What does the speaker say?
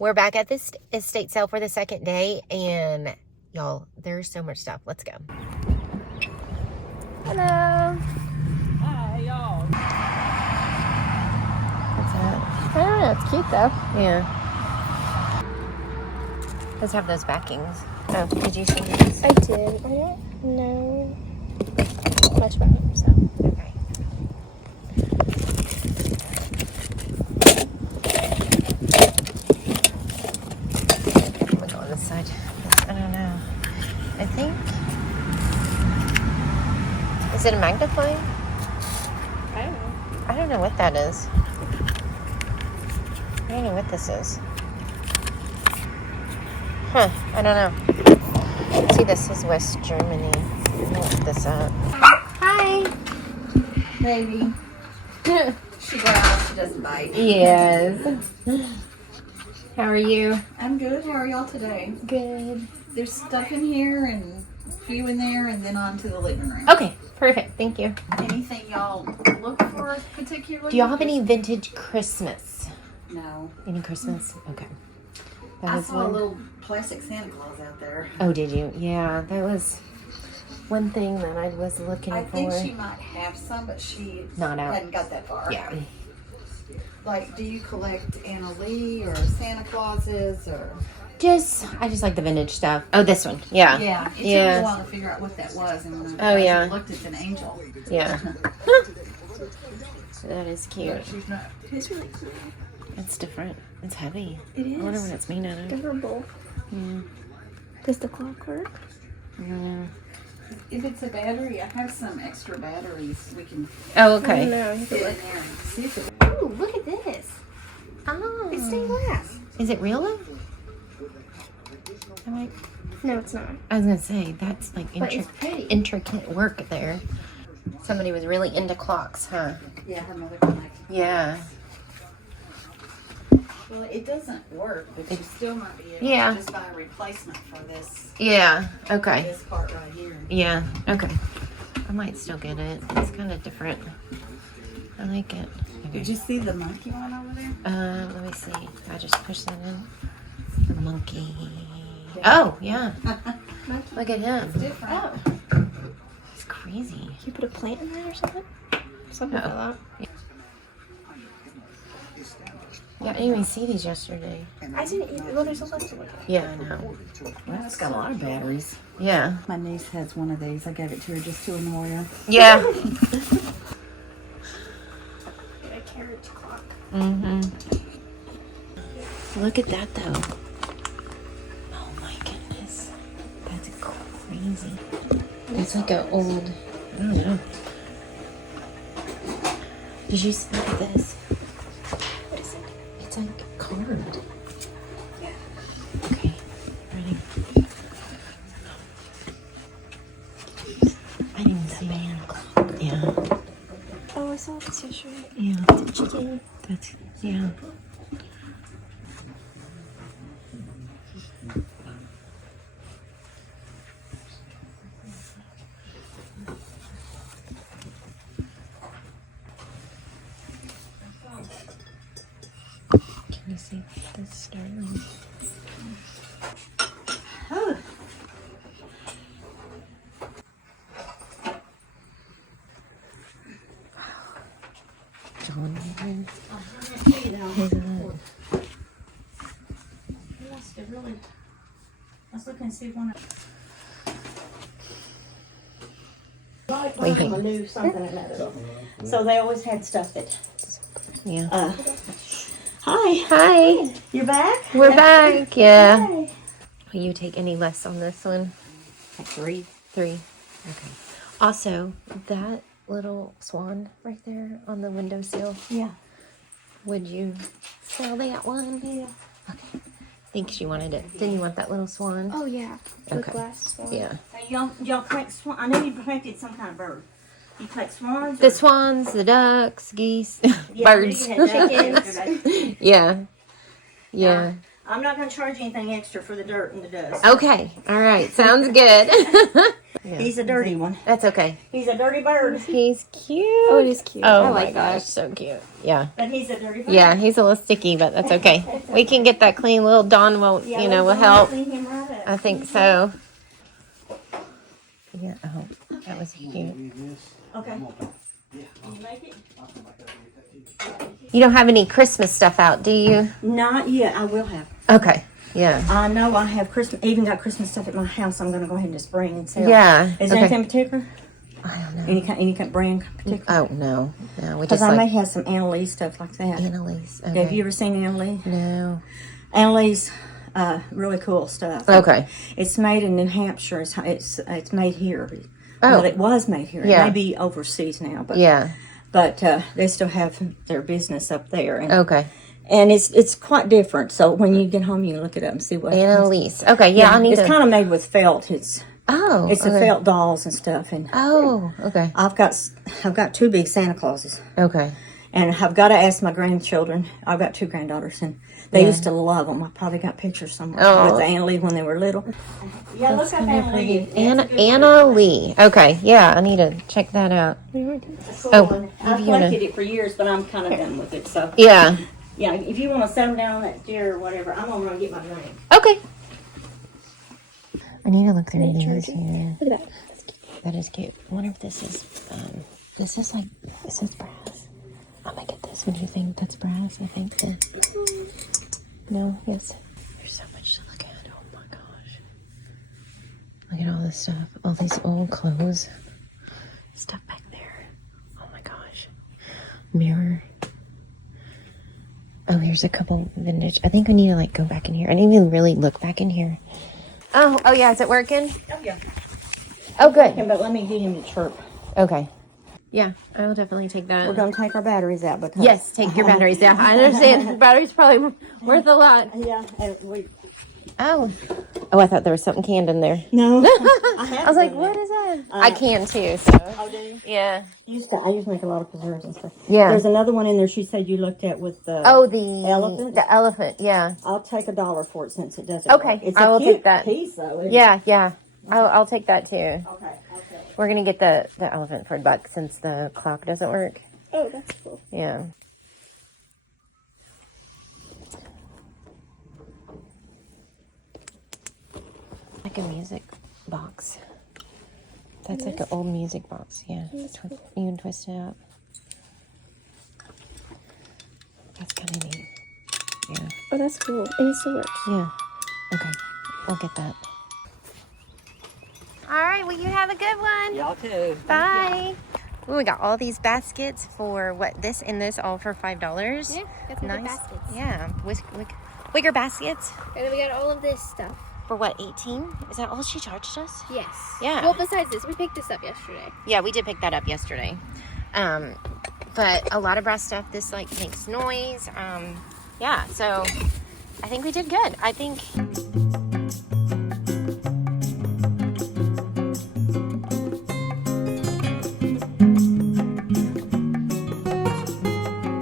We're back at this estate sale for the second day, and y'all, there's so much stuff. Let's go. Hello. Hi, y'all. What's that? I don't know. It's cute though. Yeah. Let's have those backings. Oh, did you see these? I did. I don't know much about them, so. Okay. I'm gonna go on this side. I don't know. I think. Is it a magnifying? I don't know. I don't know what that is. I don't know what this is. Huh, I don't know. See, this is West Germany. What's this at? Hi. Baby. She growls, she doesn't bite. Yes. How are you? I'm good. How are y'all today? Good. There's stuff in here and a few in there and then on to the living room. Okay, perfect. Thank you. Anything y'all look for particularly? Do y'all have any vintage Christmas? No. Any Christmas? Okay. That I was saw a one. little plastic Santa Claus out there. Oh, did you? Yeah, that was one thing that I was looking I for. think she might have some, but she Not out. hadn't got that far. Yeah. Like, do you collect Anna Lee or Santa Clauses or? I just like the vintage stuff. Oh, this one. Yeah. Yeah. It took me Yeah. a while to figure out what that was, and when Oh, yeah. I looked, it's an angel. Yeah. That is cute. She's not. It's really cool. It's different. It's heavy. It I wonder is. what it's made out of. Durable. Yeah. Does the clock work? Yeah. If it's a battery, I have some extra batteries we can Oh, I okay. don't know. fit in there and see if it. Ooh, look at this. Oh. It's stained glass. Is it real though? No, it's not. I was gonna say that's like But it's pretty. intricate work there. Somebody was really into clocks, huh? Yeah, her mother collected. Yeah. Well, it doesn't work, but you still might be able Yeah. to just buy a replacement for this Yeah. Okay. this part right here. Yeah. Okay. I might still get it. It's kind of different. I like it. Okay. Did you see the monkey one over there? Let me see. I just push that in. The monkey. Oh yeah. Look at him. Different. Oh. It's crazy. Can you put a plant in there or something? Something like that. Yeah, I didn't even see these yesterday. I didn't even. Well, there's a lot to look at. Yeah, I know. Well, it's got a lot of batteries. Yeah. My niece has one of these. I gave it to her just to annoy her. Yeah. Get a carriage clock. Mm-hmm. Look at that though. Oh my goodness. That's crazy. It's like an old, I don't know. Did you see, look at this? What is it? It's like carved. Yeah. Okay, ready? I didn't even see man clock. Yeah. Oh, I saw this yesterday. Yeah. It's a chicken. That's, yeah. Can you see the stars? John. I was looking to see if one. What do you think? Knew something or another. So they always had stuff that. Yeah. Hi, Hi. you're back. We're back. Yeah. Hi. Will you take any less on this one? Like 3. 3. Okay. Also, that little swan right there on the windowsill, Yeah. would you sell that one? Yeah. Okay. I think she wanted it. Didn't you want that little swan? Oh yeah. The Okay. glass one. Yeah. Y'all collect swan. I know you collected some kind of bird. You collect swans. The swans, the ducks, geese, Yeah, birds. you had ducks yesterday. Yeah. Yeah. I'm not going to charge you anything extra for the dirt and the dust. Okay. All right. Sounds good. He's a dirty one. That's okay. He's a dirty bird. He's cute. Oh, he's cute. Oh I my like gosh, that. so cute. Yeah. But he's a dirty bird. Yeah, he's a little sticky, but that's okay. We can get that clean. Little Dawn will, Yeah, will help. clean him right up. I think so. Yeah. Oh, that was cute. Okay. Can you make it? You don't have any Christmas stuff out, do you? Not yet. I will have. Okay. Yeah. I know I have Christmas. Even got Christmas stuff at my house. I'm going to go ahead and just bring and sell. Yeah. Is there anything in particular? I don't know. Any kind of brand in particular? Oh no, no. We Because just I may like have some Annalise stuff like that. Annalise. Have Okay. you ever seen Annalise? No. Annalise, really cool stuff. Okay. It's made in New Hampshire. It's made here. Oh. Well, it was made here. Yeah. It may be overseas now, but Yeah. but they still have their business up there, and Okay. and it's quite different. So when you get home, you can look it up and see what. Annalise. Okay. Yeah. I need It's to. kind of made with felt. It's Oh. the okay. felt dolls and stuff, and Oh. Okay. I've got 2 big Santa Clauses, Okay. and I've got to ask my grandchildren. I've got 2 granddaughters, and they Yeah. used to love them. I probably got pictures somewhere Oh. with Annalise when they were little. Yeah, look up Annalise. Anna Lee. Okay. Yeah. I need to check that out. Cool. Oh, One. if I've you wanna- collected it for years, but I'm kind of done with it. So Yeah. yeah, if you want to set them down on that chair or whatever, I'm gonna run get my drink. Okay. I need to look through these here. Look at that. That is cute. I wonder if this is this is brass. I'm gonna get this. What do you think? That's brass, I think. Yeah. No, yes. There's so much to look at. Oh my gosh. Look at all this stuff. All these old clothes. Stuff back there. Oh my gosh. Mirror. Oh, here's a couple vintage. I think we need to like go back in here. I didn't even really look back in here. Oh yeah, is it working? Oh yeah. Oh good. Okay, but let me get him to chirp. Okay. Yeah, I will definitely take that. We're gonna take our batteries out because Yes, take your batteries down. I understand. Batteries probably worth a lot. Yeah, we. Oh, I thought there was something canned in there. No, I was like, what is that? I can too. So Oh, do you? yeah. I used to make a lot of preserves and stuff. Yeah. There's another one in there. She said you looked at with the. Oh, the elephant? The elephant. Yeah. I'll take $1 for it since it doesn't. Okay, work. It's I a will cute take that. piece though. Yeah, yeah. I'll take that too. Okay. We're gonna get the elephant for $1 since the clock doesn't work. Oh, that's cool. Yeah. Like a music box. That's like an old music box. Yeah. You can twist it up. That's kind of neat. Yeah. Oh, that's cool. And it still works. Yeah. Okay. I'll get that. All right. Well, you have a good one. Y'all too. Bye. Ooh, we got all these baskets for what? This and this all for $5. Yeah, that's nice. Baskets. Yeah. Wicker baskets. And then we got all of this stuff. For what, 18? Is that all she charged us? Yes. Yeah. Well, besides this, we picked this up yesterday. Yeah, we did pick that up yesterday. But a lot of brass stuff. This like makes noise. Yeah, so I think we did good. I think